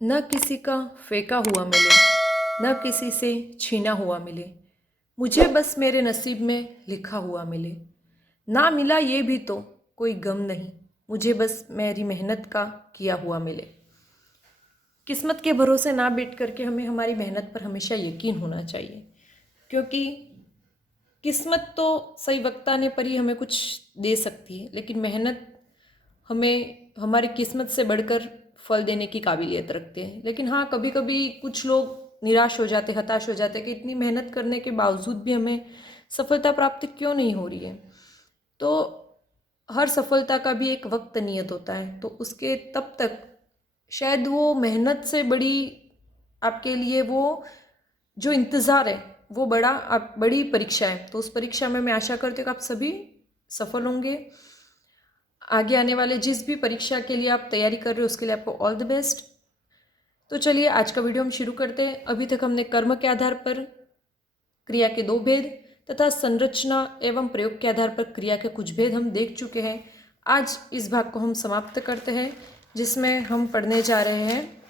न किसी का फेंका हुआ मिले, न किसी से छीना हुआ मिले, मुझे बस मेरे नसीब में लिखा हुआ मिले। ना मिला ये भी तो कोई गम नहीं, मुझे बस मेरी मेहनत का किया हुआ मिले। किस्मत के भरोसे ना बैठ करके हमें हमारी मेहनत पर हमेशा यकीन होना चाहिए, क्योंकि किस्मत तो सही वक्त आने पर ही हमें कुछ दे सकती है, लेकिन मेहनत हमें हमारी किस्मत से बढ़कर फल देने की काबिलियत रखते हैं। लेकिन हाँ, कभी कभी कुछ लोग निराश हो जाते, हताश हो जाते कि इतनी मेहनत करने के बावजूद भी हमें सफलता प्राप्त क्यों नहीं हो रही है। तो हर सफलता का भी एक वक्त नियत होता है, तो उसके तब तक शायद वो मेहनत से बड़ी आपके लिए वो जो इंतज़ार है वो बड़ी परीक्षा है। तो उस परीक्षा में मैं आशा करती हूँ कि आप सभी सफल होंगे। आगे आने वाले जिस भी परीक्षा के लिए आप तैयारी कर रहे हो उसके लिए आपको ऑल द बेस्ट। तो चलिए आज का वीडियो हम शुरू करते हैं। अभी तक हमने कर्म के आधार पर क्रिया के 2 भेद तथा संरचना एवं प्रयोग के आधार पर क्रिया के कुछ भेद हम देख चुके हैं। आज इस भाग को हम समाप्त करते हैं, जिसमें हम पढ़ने जा रहे हैं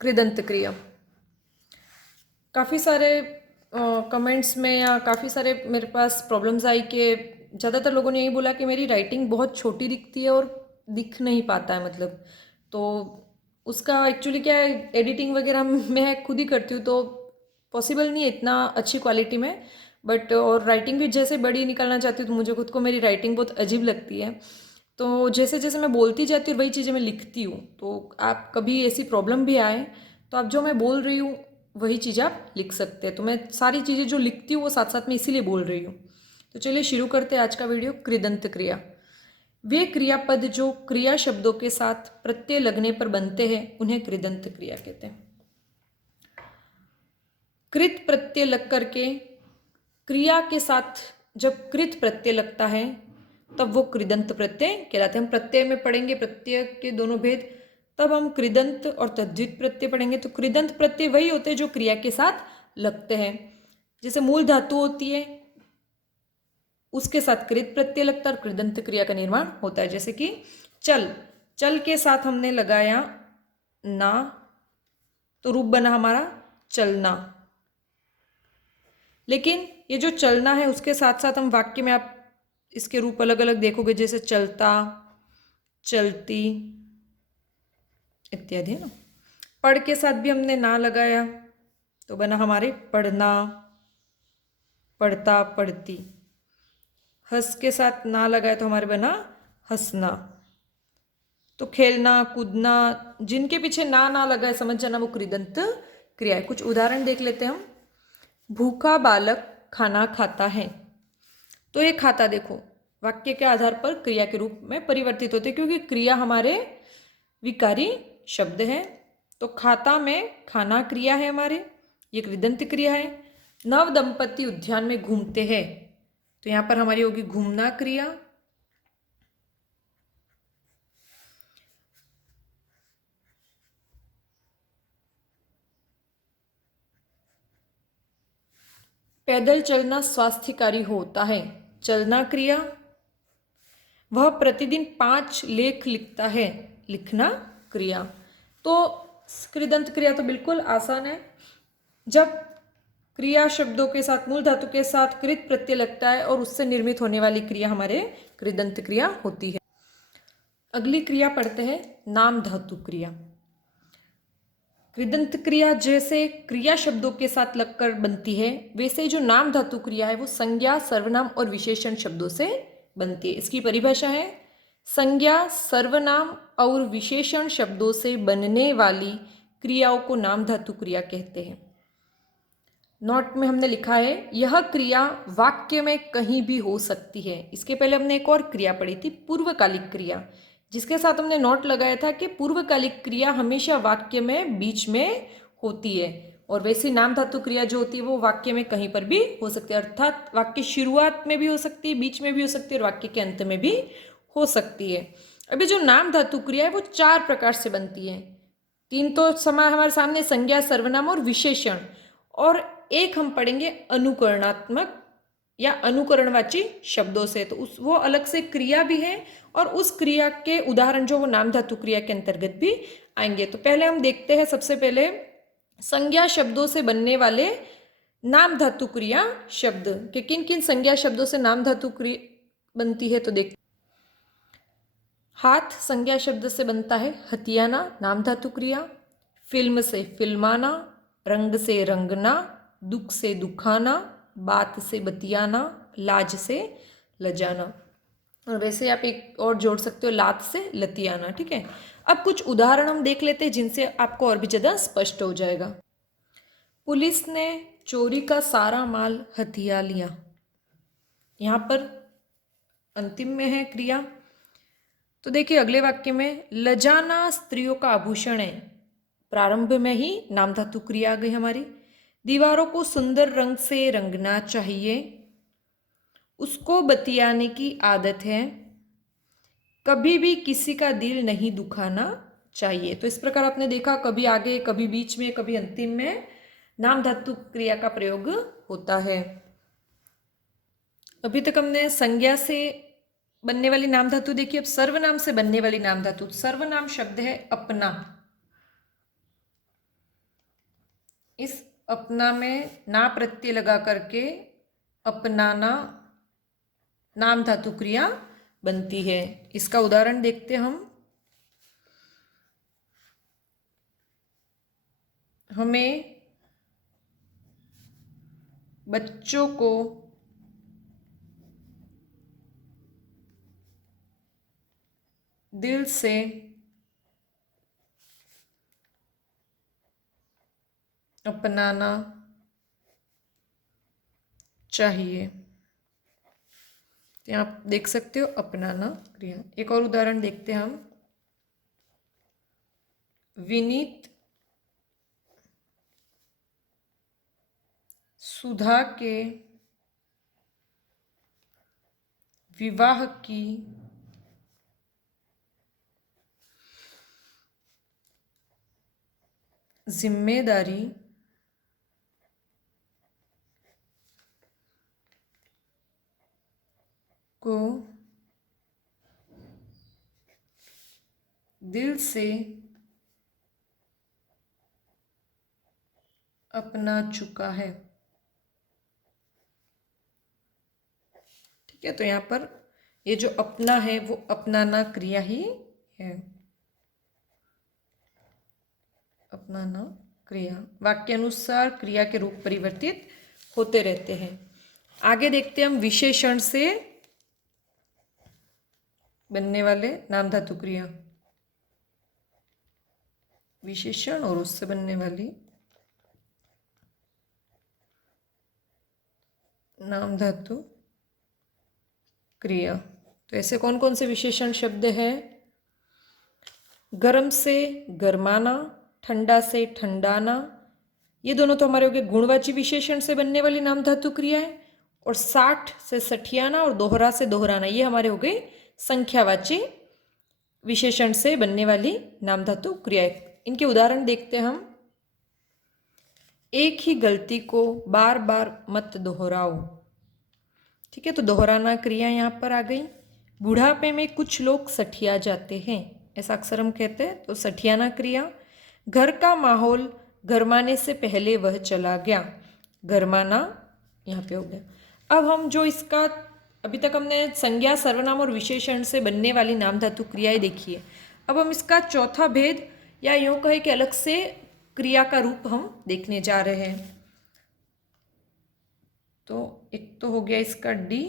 कृदंत क्रिया। काफ़ी सारे कमेंट्स में या काफ़ी सारे मेरे पास प्रॉब्लम्स आई कि ज़्यादातर लोगों ने यही बोला कि मेरी राइटिंग बहुत छोटी दिखती है और दिख नहीं पाता है, मतलब तो उसका एक्चुअली क्या है, एडिटिंग वगैरह मैं खुद ही करती हूँ तो पॉसिबल नहीं है इतना अच्छी क्वालिटी में। बट और राइटिंग भी जैसे बड़ी निकालना चाहती हूँ तो मुझे खुद को मेरी राइटिंग बहुत अजीब लगती है। तो जैसे जैसे मैं बोलती जाती हूँ वही चीज़ें मैं लिखती हूँ। तो आप कभी ऐसी प्रॉब्लम भी आए तो आप जो मैं बोल रही हूँ वही चीज़ आप लिख सकते हैं। तो मैं सारी चीज़ें जो लिखती हूँ वो साथ साथ में इसीलिए बोल रही हूँ। तो चलिए शुरू करते हैं आज का वीडियो। कृदंत क्रिया वे क्रियापद जो क्रिया शब्दों के साथ प्रत्यय लगने पर बनते हैं उन्हें कृदंत क्रिया कहते हैं। कृत प्रत्यय लग करके क्रिया के साथ जब कृत प्रत्यय लगता है तब वो कृदंत प्रत्यय कहलाते हैं। हम प्रत्यय में पढ़ेंगे प्रत्यय के दोनों भेद, तब हम कृदंत और तद्धित प्रत्यय पढ़ेंगे। तो कृदंत प्रत्यय वही होते हैं जो क्रिया के साथ लगते हैं। जैसे मूल धातु होती है उसके साथ कृत प्रत्यय लगता है और कृदंत क्रिया का निर्माण होता है। जैसे कि चल, चल के साथ हमने लगाया ना तो रूप बना हमारा चलना। लेकिन ये जो चलना है उसके साथ साथ हम वाक्य में आप इसके रूप अलग अलग देखोगे, जैसे चलता, चलती इत्यादि, है ना। पढ़ के साथ भी हमने ना लगाया तो बना हमारे पढ़ना, पढ़ता, पढ़ती। हंस के साथ ना लगाया तो हमारे बना हंसना। तो खेलना, कूदना, जिनके पीछे ना ना लगाए समझ जाना वो कृदंत क्रिया है। कुछ उदाहरण देख लेते हैं हम। भूखा बालक खाना खाता है, तो ये खाता देखो वाक्य के आधार पर क्रिया के रूप में परिवर्तित होते हैं, क्योंकि क्रिया हमारे विकारी शब्द है। तो खाता में खाना क्रिया है हमारे, ये कृदंत क्रिया है। नव दंपति उद्यान में घूमते हैं, तो यहाँ पर हमारी होगी घूमना क्रिया। पैदल चलना स्वास्थ्यकारी होता है, चलना क्रिया। वह प्रतिदिन 5 लेख लिखता है, लिखना क्रिया। तो कृदंत क्रिया तो बिल्कुल आसान है। जब क्रिया शब्दों के साथ मूल धातु के साथ कृत प्रत्यय लगता है और उससे निर्मित होने वाली क्रिया हमारे कृदंत क्रिया होती है। अगली क्रिया पढ़ते हैं नाम धातु क्रिया। कृदंत क्रिया जैसे क्रिया शब्दों के साथ लगकर बनती है, वैसे जो नाम धातु क्रिया है वो संज्ञा, सर्वनाम और विशेषण शब्दों से बनती है। इसकी परिभाषा है संज्ञा, सर्वनाम और विशेषण शब्दों से बनने वाली क्रियाओं को नाम धातु क्रिया कहते हैं। नोट में हमने लिखा है यह क्रिया वाक्य में कहीं भी हो सकती है। इसके पहले हमने एक और क्रिया पढ़ी थी पूर्वकालिक क्रिया, जिसके साथ हमने नोट लगाया था कि पूर्वकालिक क्रिया हमेशा वाक्य में बीच में होती है, और वैसी नाम धातु क्रिया जो होती है वो वाक्य में कहीं पर भी हो सकती है, अर्थात वाक्य शुरुआत में भी हो सकती है, बीच में भी हो सकती है और वाक्य के अंत में भी हो सकती है। अभी जो नाम धातु क्रिया है वो 4 प्रकार से बनती है। 3 तो हमारे सामने संज्ञा, सर्वनाम और विशेषण, और एक हम पढ़ेंगे अनुकरणात्मक या अनुकरणवाची शब्दों से। तो उस वो अलग से क्रिया भी है और उस क्रिया के उदाहरण जो वो नाम धातु क्रिया के अंतर्गत भी आएंगे। तो पहले हम देखते हैं सबसे पहले संज्ञा शब्दों से बनने वाले नाम धातु क्रिया शब्द कि किन किन संज्ञा शब्दों से नाम धातु क्रिया बनती है। तो देख, हाथ संज्ञा शब्द से बनता है हथियाना नाम धातु क्रिया, फिल्म से फिल्माना, रंग से रंगना, दुख से दुखाना, बात से बतियाना, लाज से लजाना। और वैसे आप एक और जोड़ सकते हो लात से लतियाना। ठीक है, अब कुछ उदाहरण हम देख लेते हैं जिनसे आपको और भी ज़्यादा स्पष्ट हो जाएगा। पुलिस ने चोरी का सारा माल हथिया लिया। यहाँ पर अंतिम में है क्रिया। तो देखिए अगले वाक्य में लजाना स्त्रियों का आभूषण है, प्रारंभ में ही नाम धातु क्रिया आ गई हमारी। दीवारों को सुंदर रंग से रंगना चाहिए, उसको बतियाने की आदत है, कभी भी किसी का दिल नहीं दुखाना चाहिए। तो इस प्रकार आपने देखा कभी आगे, कभी बीच में, कभी अंतिम में नाम धातु क्रिया का प्रयोग होता है। अभी तक हमने संज्ञा से बनने वाली नाम धातु देखी। अब सर्वनाम से बनने वाली नाम धातु। सर्वनाम शब्द है अपना। इस अपना में ना प्रत्यय लगा करके अपनाना नाम धातु क्रिया बनती है। इसका उदाहरण देखते हैं हम। हमें बच्चों को दिल से अपनाना चाहिए। यहाँ आप देख सकते हो अपनाना क्रिया। एक और उदाहरण देखते हैं हम। विनीत सुधा के विवाह की जिम्मेदारी को दिल से अपना चुका है। ठीक है, तो यहाँ पर ये जो अपना है वो अपनाना क्रिया ही है। अपनाना क्रिया वाक्यानुसार क्रिया के रूप परिवर्तित होते रहते हैं। आगे देखते हैं हम विशेषण से बनने वाले नाम धातु क्रिया। विशेषण और उससे बनने वाली नाम धातु क्रिया। तो ऐसे कौन कौन से विशेषण शब्द है? गर्म से गरमाना, ठंडा से ठंडाना, ये दोनों तो हमारे हो गए गुणवाची विशेषण से बनने वाली नाम धातु क्रिया है। और साठ से सठियाना और दोहरा से दोहराना, ये हमारे हो गए संख्यावाची विशेषण से बनने वाली नाम धातु क्रिया है। इनके उदाहरण देखते हैं हम। एक ही गलती को बार बार मत दोहराओ। ठीक है, तो दोहराना क्रिया यहाँ पर आ गई। बुढ़ापे में कुछ लोग सठिया जाते हैं, ऐसा अक्सर हम कहते हैं, तो सठियाना क्रिया। घर का माहौल गरमाने से पहले वह चला गया, गरमाना यहाँ पे हो गया। अब हम जो इसका अभी तक हमने संज्ञा सर्वनाम और विशेषण से बनने वाली नाम धातु क्रियाएं देखी है। अब हम इसका चौथा भेद या यूँ कहे कि अलग से क्रिया का रूप हम देखने जा रहे हैं। तो एक तो हो गया इसका डी,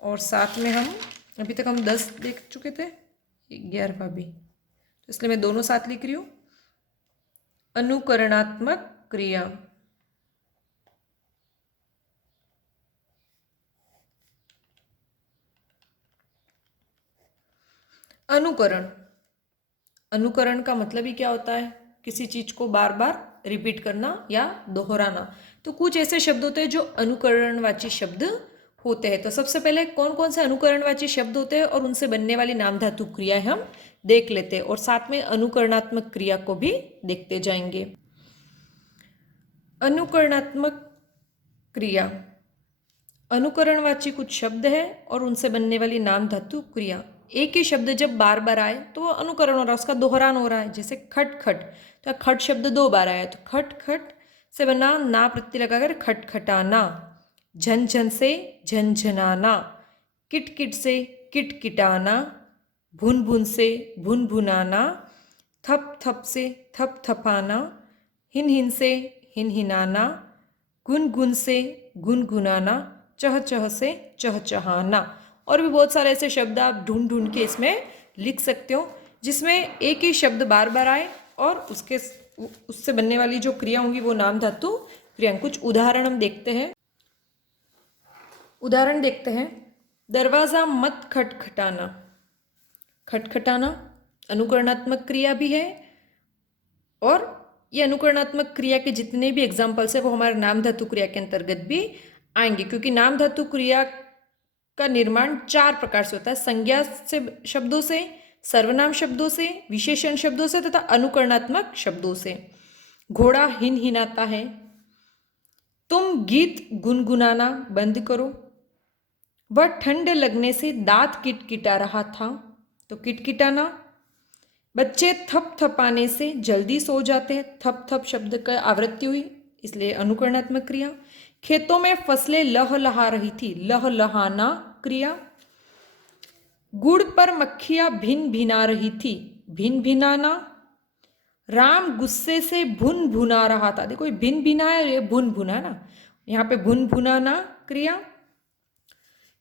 और साथ में हम अभी तक हम 10 देख चुके थे, 11वां भी, तो इसलिए मैं दोनों साथ लिख रही हूँ। अनुकरणात्मक क्रिया। अनुकरण, अनुकरण का मतलब ही क्या होता है? किसी चीज को बार बार रिपीट करना या दोहराना। तो कुछ ऐसे शब्द होते हैं जो अनुकरणवाची शब्द होते हैं। तो सबसे पहले कौन कौन से अनुकरणवाची शब्द होते हैं और उनसे बनने वाली नाम धातु क्रियाएं हम देख लेते हैं, और साथ में अनुकरणात्मक क्रिया को भी देखते जाएंगे। अनुकरणात्मक क्रिया अनुकरणवाची कुछ शब्द है और उनसे बनने वाली नाम धातु क्रिया। एक ही शब्द जब बार बार आए तो वो अनुकरण हो रहा है, उसका दोहरान हो रहा है। जैसे खट खट, तो खट शब्द 2 बार आया तो खट खट से बना ना प्रत्यय लगाकर खटखटाना। झन झन से झनझनाना, किट किट से किटकिटाना, भुन भुन से भुन भुनाना, थप थप से थप थपाना, हिन हिन से हिन हिनाना, गुन गुन से गुनगुनाना, चह चह से चहचहाना। और भी बहुत सारे ऐसे शब्द आप ढूंढ ढूंढ के इसमें लिख सकते हो जिसमें एक ही शब्द बार बार आए और उससे बनने वाली जो क्रिया होंगी वो नाम धातु क्रिया। कुछ उदाहरण हम देखते हैं। उदाहरण देखते हैं। दरवाज़ा मत खटखटाना। खटखटाना अनुकरणात्मक क्रिया भी है और ये अनुकरणात्मक क्रिया के जितने भी एग्जाम्पल्स है वो हमारे नाम धातु क्रिया के अंतर्गत भी आएंगे, क्योंकि नाम धातु क्रिया का निर्माण 4 प्रकार से होता है। संज्ञा से शब्दों से, सर्वनाम शब्दों से, विशेषण शब्दों से तथा अनुकरणात्मक शब्दों से। घोड़ा हिन हिनाता है। तुम गीत गुनगुनाना बंद करो। वह ठंड लगने से दांत किटकिटा रहा था, तो किटकिटाना। बच्चे थप थपाने से जल्दी सो जाते हैं। थप थप शब्द का आवृत्ति हुई, इसलिए अनुकरणात्मक क्रिया। खेतों में फसलें लहलहा रही थी, लहलहाना क्रिया। गुड़ पर मक्खियां भिन भिना रही थी, भिन भिनाना। राम गुस्से से भुन भुना रहा था। देखो ये भिन भिना है, ये भुन भुना है ना, यहाँ पे भुन भुनाना क्रिया।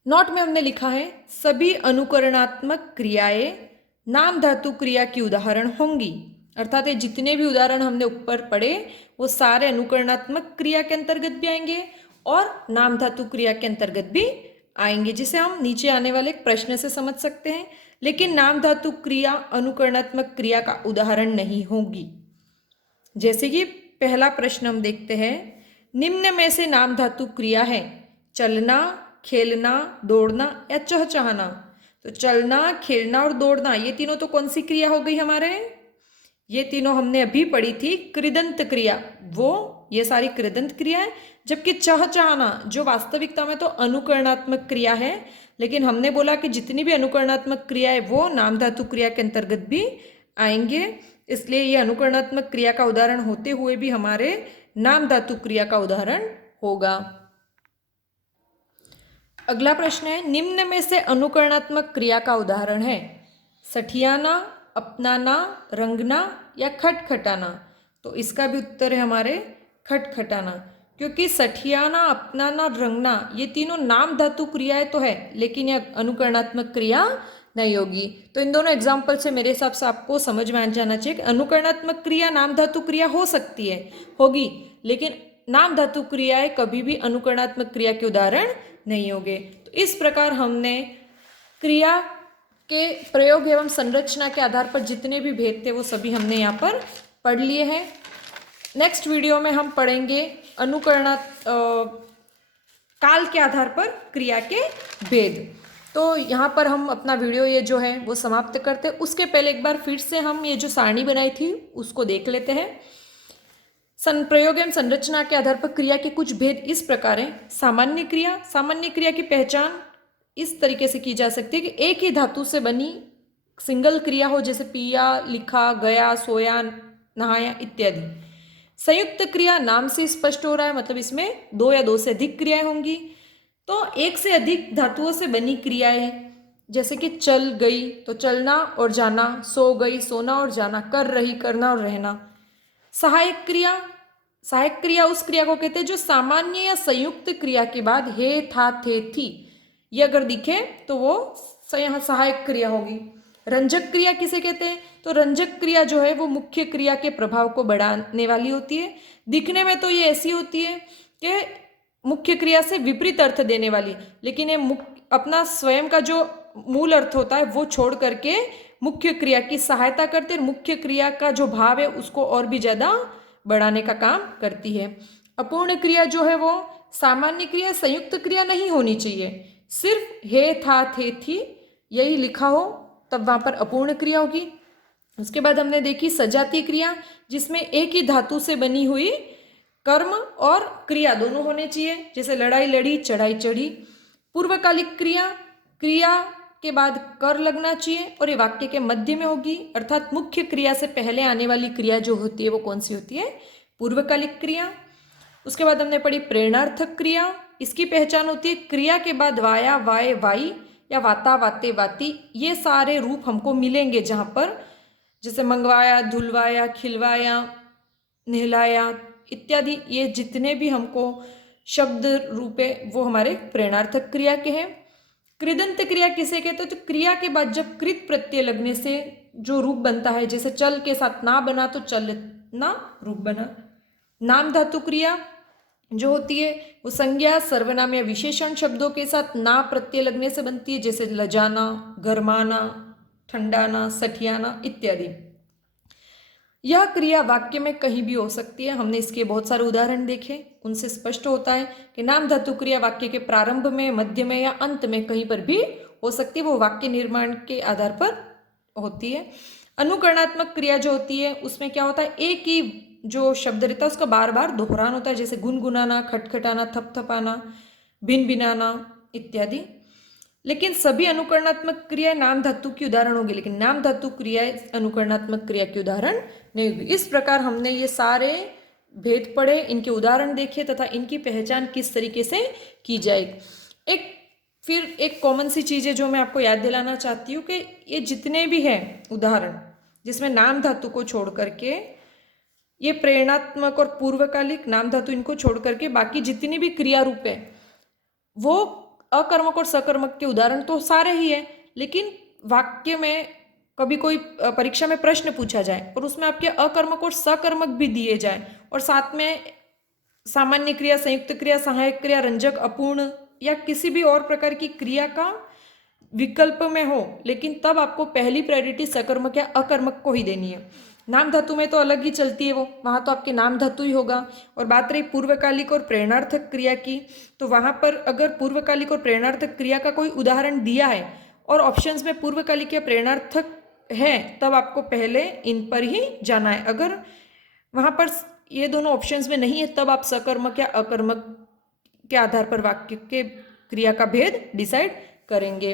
नोट में हमने लिखा है सभी अनुकरणात्मक क्रियाएं नाम धातु क्रिया की उदाहरण होंगी। अर्थात ये जितने भी उदाहरण हमने ऊपर पढ़े वो सारे अनुकरणात्मक क्रिया के अंतर्गत भी आएंगे और नाम धातु क्रिया के अंतर्गत भी आएंगे, जिसे हम नीचे आने वाले एक प्रश्न से समझ सकते हैं। लेकिन नाम धातु क्रिया अनुकरणात्मक क्रिया का उदाहरण नहीं होगी। जैसे कि पहला प्रश्न हम देखते हैं, निम्न में से नाम धातु क्रिया है चलना, खेलना, दौड़ना या चहचहाना। तो चलना, खेलना और दौड़ना ये तीनों तो कौन सी क्रिया हो गई हमारे? ये तीनों हमने अभी पढ़ी थी कृदंत क्रिया, वो ये सारी कृदंत क्रिया है। जबकि चहचहाना जो वास्तविकता में तो अनुकरणात्मक क्रिया है, लेकिन हमने बोला कि जितनी भी अनुकरणात्मक क्रिया है वो नाम धातु क्रिया के अंतर्गत भी आएंगे, इसलिए ये अनुकरणात्मक क्रिया का उदाहरण होते हुए भी हमारे नाम धातु क्रिया का उदाहरण होगा। अगला प्रश्न है, निम्न में से अनुकरणात्मक क्रिया का उदाहरण है सठियाना, अपनाना, रंगना या खटखटाना। तो इसका भी उत्तर है हमारे खटखटाना, क्योंकि सठियाना, अपनाना, रंगना ये तीनों नाम धातु क्रियाएं तो है, लेकिन यह अनुकरणात्मक क्रिया नहीं होगी। तो इन दोनों एग्जाम्पल से मेरे हिसाब से आपको समझ में आ जाना चाहिए कि अनुकरणात्मक क्रिया नाम धातु क्रिया हो सकती है, होगी, लेकिन नाम धातु क्रियाएं कभी भी अनुकरणात्मक क्रिया के उदाहरण नहीं होंगे। तो इस प्रकार हमने क्रिया के प्रयोग एवं संरचना के आधार पर जितने भी भेद थे वो सभी हमने यहाँ पर पढ़ लिए हैं। नेक्स्ट वीडियो में हम पढ़ेंगे काल के आधार पर क्रिया के भेद। तो यहाँ पर हम अपना वीडियो ये जो है वो समाप्त करते हैं। उसके पहले एक बार फिर से हम ये जो सारणी बनाई थी उसको देख लेते हैं। प्रयोग एवं संरचना के आधार पर क्रिया के कुछ भेद इस प्रकार हैं। सामान्य क्रिया, सामान्य क्रिया की पहचान इस तरीके से की जा सकती है कि एक ही धातु से बनी सिंगल क्रिया हो, जैसे पिया, लिखा, गया, सोया, नहाया इत्यादि। संयुक्त क्रिया नाम से स्पष्ट हो रहा है, मतलब इसमें 2 या 2 से अधिक क्रियाएं होंगी। तो एक से अधिक धातुओं से बनी क्रियाएं, जैसे कि चल गई तो चलना और जाना, सो गई सोना और जाना, कर रही करना और रहना। सहायक क्रिया, सहायक क्रिया उस क्रिया को कहते हैं जो सामान्य या संयुक्त क्रिया के बाद हे, था, थे, थी ये अगर दिखे तो वो सहायक क्रिया होगी। रंजक क्रिया किसे कहते हैं? तो रंजक क्रिया जो है वो मुख्य क्रिया के प्रभाव को बढ़ाने वाली होती है। दिखने में तो ये ऐसी होती है कि मुख्य क्रिया से विपरीत अर्थ देने वाली, लेकिन ये अपना स्वयं का जो मूल अर्थ होता है वो छोड़ करके मुख्य क्रिया की सहायता करते हैं। मुख्य क्रिया का जो भाव है उसको और भी ज़्यादा बढ़ाने का काम करती है। अपूर्ण क्रिया जो है वो सामान्य क्रिया, संयुक्त क्रिया नहीं होनी चाहिए। सिर्फ हे, था, थे, थी यही लिखा हो तब वहाँ पर अपूर्ण क्रिया होगी। उसके बाद हमने देखी सजातीय क्रिया, जिसमें एक ही धातु से बनी हुई कर्म और क्रिया दोनों होने चाहिए, जैसे लड़ाई लड़ी चढ़ाई चढ़ी। पूर्वकालिक क्रिया, क्रिया के बाद कर लगना चाहिए और ये वाक्य के मध्य में होगी, अर्थात मुख्य क्रिया से पहले आने वाली क्रिया जो होती है वो कौन सी होती है? पूर्वकालिक क्रिया। उसके बाद हमने पढ़ी प्रेरणार्थक क्रिया। इसकी पहचान होती है क्रिया के बाद वाया वाय वाई या वाता वाते वाती, ये सारे रूप हमको मिलेंगे जहाँ पर, जैसे मंगवाया, धुलवाया, खिलवाया, नहलाया इत्यादि, ये जितने भी हमको शब्द रूप है वो हमारे प्रेरणार्थक क्रिया के हैं। कृदंत क्रिया किसे कहते हैं? तो क्रिया के बाद जब कृत प्रत्यय लगने से जो रूप बनता है, जैसे चल के साथ ना बना तो चलना रूप बना। नाम धातु क्रिया जो होती है वो संज्ञा, सर्वनाम या विशेषण शब्दों के साथ ना प्रत्यय लगने से बनती है, जैसे लजाना, गरमाना, ठंडाना, सठियाना इत्यादि। यह क्रिया वाक्य में कहीं भी हो सकती है। हमने इसके बहुत सारे उदाहरण देखे, उनसे स्पष्ट होता है कि नाम धातु क्रिया वाक्य के प्रारंभ में, मध्य में या अंत में कहीं पर भी हो सकती है, वो वाक्य निर्माण के आधार पर होती है। अनुकरणात्मक क्रिया जो होती है उसमें क्या होता है, एक ही जो शब्द रहता है उसका बार बार दोहरान होता है, जैसे गुनगुनाना, खटखटाना, थपथपाना, भिन भिनाना इत्यादि। लेकिन सभी अनुकरणात्मक क्रिया नाम धातु की उदाहरण होगी, लेकिन नाम धातु क्रिया अनुकरणात्मक क्रिया की उदाहरण नहीं होगी। इस प्रकार हमने ये सारे भेद पढ़े, इनके उदाहरण देखे तथा इनकी पहचान किस तरीके से की जाएगी। फिर एक कॉमन सी चीज़ है जो मैं आपको याद दिलाना चाहती हूँ कि ये जितने भी हैं उदाहरण जिसमें नाम धातु को छोड़ करके, ये प्रेरणात्मक और पूर्वकालिक नाम धातु इनको छोड़ करके बाकी जितनी भी क्रिया रूप है वो अकर्मक और सकर्मक के उदाहरण तो सारे ही हैं, लेकिन वाक्य में कभी कोई परीक्षा में प्रश्न पूछा जाए और उसमें आपके अकर्मक और सकर्मक भी दिए जाए और साथ में सामान्य क्रिया, संयुक्त क्रिया, सहायक क्रिया, रंजक, अपूर्ण या किसी भी और प्रकार की क्रिया का विकल्प में हो, लेकिन तब आपको पहली प्रायोरिटी सकर्मक या अकर्मक को ही देनी है। नाम धातु में तो अलग ही चलती है, वो वहाँ तो आपके नाम धातु ही होगा। और बात रही पूर्वकालिक और प्रेरणार्थक क्रिया की, तो वहाँ पर अगर पूर्वकालिक और प्रेरणार्थक क्रिया का कोई उदाहरण दिया है और ऑप्शंस में पूर्वकालिक या प्रेरणार्थक है, तब आपको पहले इन पर ही जाना है। अगर वहाँ पर ये दोनों ऑप्शंस में नहीं है तब आप सकर्मक या अकर्मक के आधार पर वाक्य के क्रिया का भेद डिसाइड करेंगे।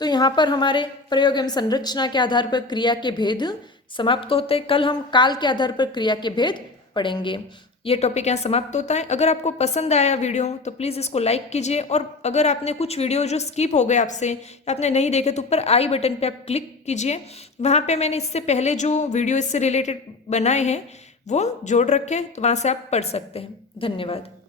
तो यहाँ पर हमारे प्रयोग एवं संरचना के आधार पर क्रिया के भेद समाप्त होते। कल हम काल के आधार पर क्रिया के भेद पढ़ेंगे। ये टॉपिक यहाँ समाप्त होता है। अगर आपको पसंद आया वीडियो तो प्लीज़ इसको लाइक कीजिए, और अगर आपने कुछ वीडियो जो स्किप हो गए आपसे, आपने नहीं देखे, तो ऊपर आई बटन पे आप क्लिक कीजिए। वहाँ पे मैंने इससे पहले जो वीडियो इससे रिलेटेड बनाए हैं वो जोड़ रखे, तो वहाँ से आप पढ़ सकते हैं। धन्यवाद।